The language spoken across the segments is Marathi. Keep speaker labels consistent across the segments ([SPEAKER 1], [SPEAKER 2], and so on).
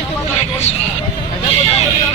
[SPEAKER 1] Thank you.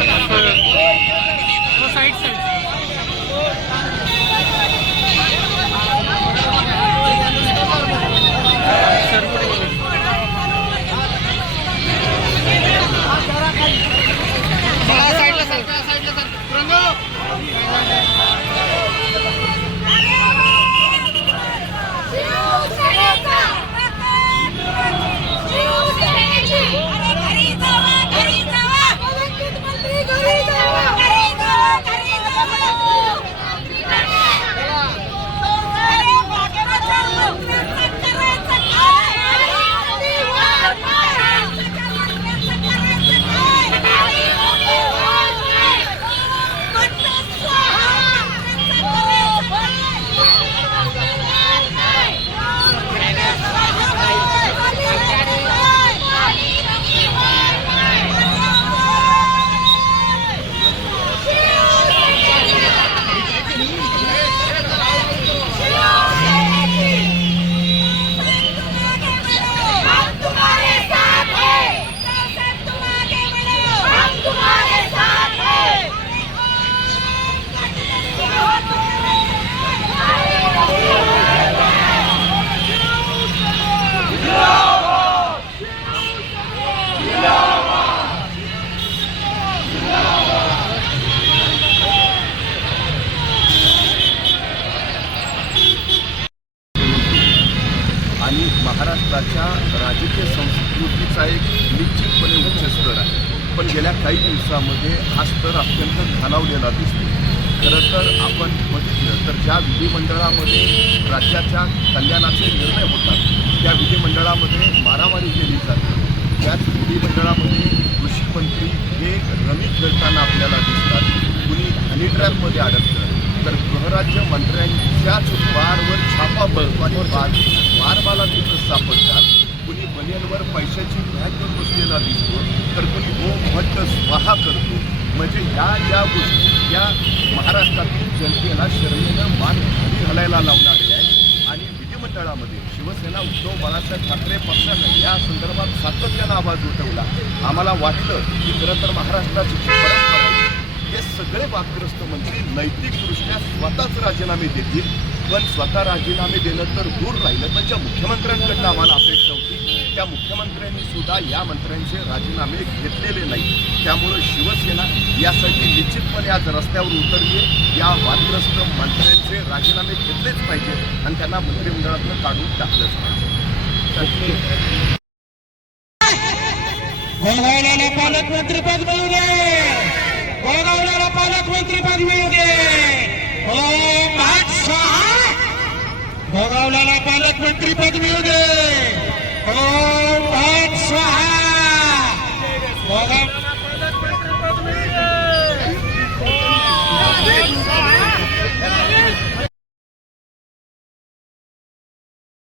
[SPEAKER 1] महाराष्ट्राच्या राजकीय संस्कृतीचा एक निश्चितपणे उच्च स्तर आहे. पण गेल्या काही दिवसामध्ये हा स्तर अत्यंत खालावलेला दिसतो खरं तर आपण बघितलं तर ज्या विधिमंडळामध्ये राज्याच्या कल्याणाचे निर्णय होतात त्या विधिमंडळामध्ये मारामारी केली जाते. त्याच विधिमंडळामध्ये कृषी मंत्री हे रमी खेळताना आपल्याला दिसतात. कुणी हनी ट्रॅपमध्ये अडकतं तर गृहराज्य मंत्र्यांच्याच बारवर छापा पडतो आणि बावीस तिथं सापडतात कुणी बनेलवर पैशाची बॅग बसलेला दिसतो तर कुणी ओम भट्ट स्वाहा करतो. म्हणजे या या गोष्टी या महाराष्ट्रातील जनतेला शरणेनं मान खाली घालायला लावणारे आहे आणि विधिमंडळामध्ये शिवसेना उद्धव बाळासाहेब ठाकरे पक्षानं या संदर्भात सातत्यानं आवाज उठवला. आम्हाला वाटलं की खरं तर महाराष्ट्राची परंपरा सगळे वादग्रस्त मंत्री नैतिकदृष्ट्या स्वतःच राजीनामे देतील पण स्वतः राजीनामे देणं तर दूर राहिलं. पण ज्या मुख्यमंत्र्यांकडनं आम्हाला अपेक्षा होती त्या मुख्यमंत्र्यांनी सुद्धा या मंत्र्यांचे राजीनामे घेतलेले नाही त्यामुळं शिवसेना यासाठी निश्चितपणे आज रस्त्यावर उतरली या वादग्रस्त मंत्र्यांचे राजीनामे घेतलेच पाहिजे आणि त्यांना मंत्रिमंडळातून काढून टाकलंच पाहिजे
[SPEAKER 2] पालकमंत्री पद मिळू गोगावल्याला पालकमंत्री पद मिळू दे. ओम भाट स्वाहा गोगावल्याला पालकमंत्री पद मिळू दे.